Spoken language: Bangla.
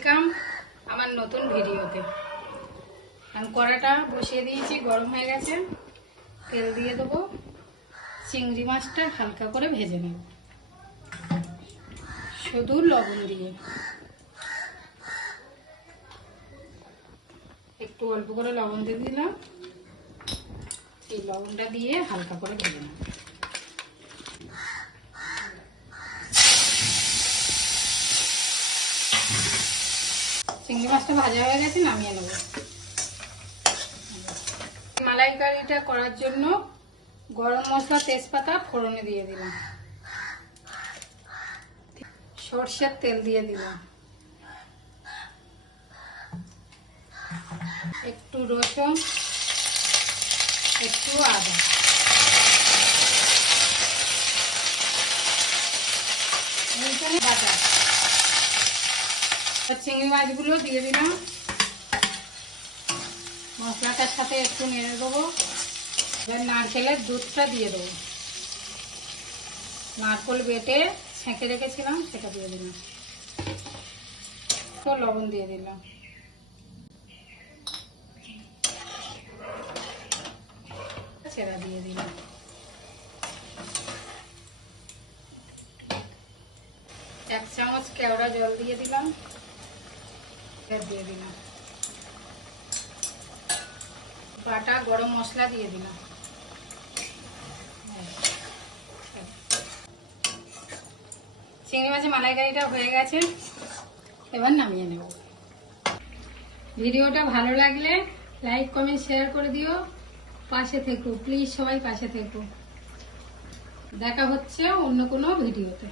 ওয়েলকাম আমার নতুন ভিডিওতে। আমি কড়াটা বসিয়ে দিয়েছি, গরম হয়ে গেছে। তেল দিয়ে দেবো, চিংড়ি মাছটা হালকা করে ভেজে নেব শুধু লবণ দিয়ে। একটু অল্প করে লবণ দিয়ে দিলাম, এই লবণটা দিয়ে হালকা করে ভেজে নেব। চিংড়ি মাছটা ভাজা হয়ে গেছে, নামিয়ে নেব। মালাইকারিটা করার জন্য গরম মশলা, তেজপাতা ফোড়নে দিয়ে দিলাম, সরষের তেল দিয়ে দিলাম, একটু রসুন, একটু আদা, বাটা। চিংড়ি মাছগুলো দিয়ে দিলাম, মশলাটার সাথে একটু নেড়ে দেবো। এবার নারকেলের দুধটা দিয়ে দেবো, নারকেল বেটে ছেঁকে রেখেছিলাম সেটা দিয়ে দিলাম, তো লবণ দিয়ে দিলাম, সেটা দিয়ে দিলাম, এক চামচ কেওড়া জল দিয়ে দিলাম, দিয়ে দিলাম, বাটা গরম মশলা দিয়ে দিলাম। চিংড়ি মাছের মালাইকারিটা হয়ে গেছে, এবার নামিয়ে নেব। ভিডিওটা ভালো লাগলে লাইক, কমেন্ট, শেয়ার করে দিও। পাশে থেকো প্লিজ, সবাই পাশে থেকো। দেখা হচ্ছে অন্য কোনো ভিডিওতে।